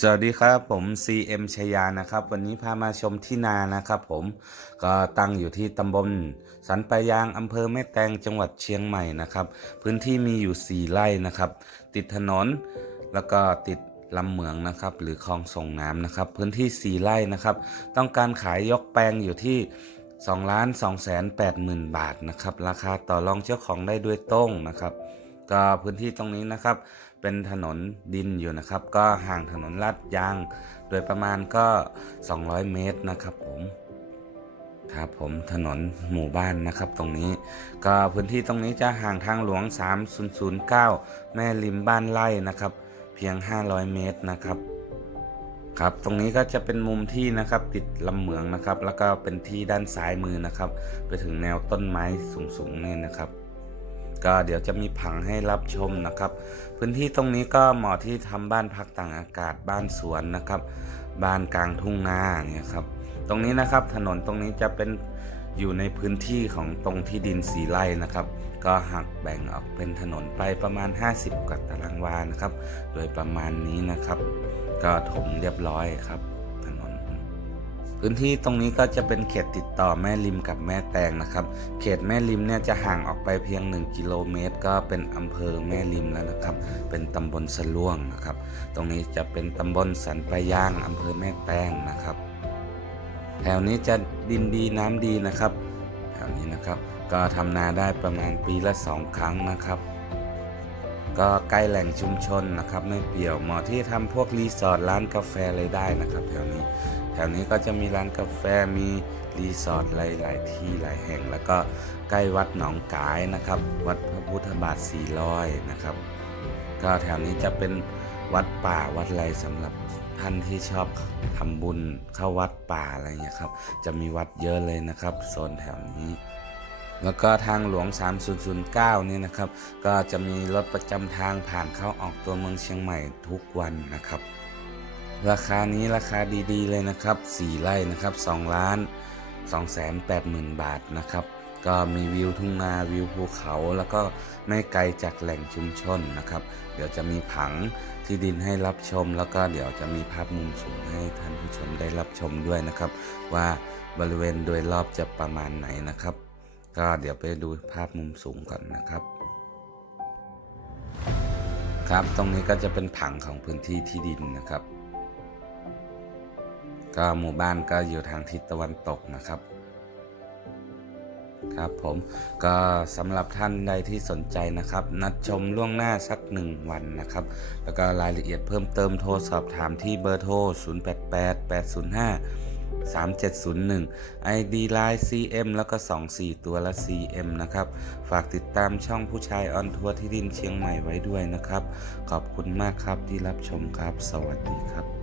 สวัสดีครับผม CM ชยานะครับ วันนี้พามาชมที่นานะครับ ผมก็ตั้งอยู่ที่ตำบลสันปะยางอำเภอแม่แตงจังหวัดเชียงใหม่นะครับ พื้นที่มีอยู่ 4 ไร่นะครับ ติดถนนแล้วก็ติดลำเหมืองนะครับ หรือคลองส่งน้ำนะครับ พื้นที่ 4 ไร่นะครับ ต้องการขายยกแปลงอยู่ที่2ล้าน2แสน8หมื่นบาทนะครับ ราคาต่อรองเจ้าของได้ด้วยตรงนะครับ ก็พื้นที่ตรงนี้นะครับ เป็นถนนดินอยู่นะครับ ก็ห่างถนนลาดยาง โดยประมาณก็ 200 เมตรนะครับผมครับผมถนนหมู่บ้านนะครับตรงนี้ ก็พื้นที่ตรงนี้จะห่างทางหลวง 3009 แม่ริมบ้านไร่นะครับ เพียง 500 เมตรนะครับครับตรงนี้ก็จะเป็นมุมที่นะครับติดลำเหมืองนะครับ แล้วก็เป็นที่ด้านซ้ายมือนะครับ ไปถึงแนวต้นไม้สูงๆนี่นะครับ ก็เดี๋ยวจะมีผังให้รับชมนะครับ พื้นที่ตรงนี้ก็เหมาะที่ทำบ้านพักต่างอากาศบ้านสวนนะครับ บ้านกลางทุ่งนาเนี่ยครับ ตรงนี้นะครับถนนตรงนี้จะเป็นอยู่ในพื้นที่ของตรงที่ดินสีไร่นะครับ ก็หักแบ่งออกเป็นถนนไปประมาณ 50กว่าตารางวานะครับ โดยประมาณนี้นะครับ ก็ถมเรียบร้อยครับ พื้นที่ตรงนี้ก็จะเป็นเขตติดต่อแม่ริมกับแม่แตงนะครับ เขตแม่ริมเนี่ยจะห่างออกไปเพียง 1 กิโลเมตร ก็เป็นอำเภอแม่ริมแล้วนะครับ เป็นตำบลสะล่วงนะครับ ตรงนี้จะเป็นตำบลสันปะย่างอำเภอแม่แตงนะครับ แถวนี้จะดินดีน้ำดีนะครับแถวนี้นะครับ ก็ทำนาได้ประมาณปีละสองครั้งนะครับก็ใกล้แหล่งชุมชนนะครับ ไม่เปี่ยวเหมาะที่ทำพวกรีสอร์ทร้านกาแฟอะไรได้นะครับแถวนี้ แถวนี้ก็จะมีร้านกาแฟมีรีสอร์ทหลาย ๆ ที่หลายแห่ง แล้วก็ใกล้วัดหนองกายนะครับ วัดพระพุทธบาท400นะครับ ก็แถวนี้จะเป็นวัดป่าวัดไรสำหรับท่านที่ชอบทำบุญเข้าวัดป่าอะไรเงี้ยครับ จะมีวัดเยอะเลยนะครับโซนแถวนี้ แล้วก็ทางหลวง 3009 นี่นะครับ ก็จะมีรถประจำทางผ่านเข้าออกตัวเมืองเชียงใหม่ทุกวันนะครับ ราคานี้ราคาดีๆเลยนะครับ 4 ไร่นะครับ2ล้าน2แสน8หมื่นบาทนะครับ ก็มีวิวทุ่งนาวิวภูเขาแล้วก็ไม่ไกลจากแหล่งชุมชนนะครับ เดี๋ยวจะมีผังที่ดินให้รับชม แล้วก็เดี๋ยวจะมีภาพมุมสูงให้ท่านผู้ชมได้รับชมด้วยนะครับ ว่าบริเวณโดยรอบจะประมาณไหนนะครับ ก็เดี๋ยวไปดูภาพมุมสูงก่อนนะครับครับ ตรงนี้ก็จะเป็นผังของพื้นที่ที่ดินนะครับ ก็หมู่บ้านก็อยู่ทางทิศตะวันตกนะครับ ครับผมก็สำหรับท่านใดที่สนใจนะครับ นัดชมล่วงหน้าสักหนึ่งวันนะครับ แล้วก็รายละเอียดเพิ่มเติมโทรสอบถามที่เบอร์โทร 088805 3701 ID Line CM แล้วก็ 24 ตัวละ CM นะครับ ฝากติดตามช่องผู้ชายออนทัวร์ที่ดินเชียงใหม่ไว้ด้วยนะครับ ขอบคุณมากครับที่รับชมครับ สวัสดีครับ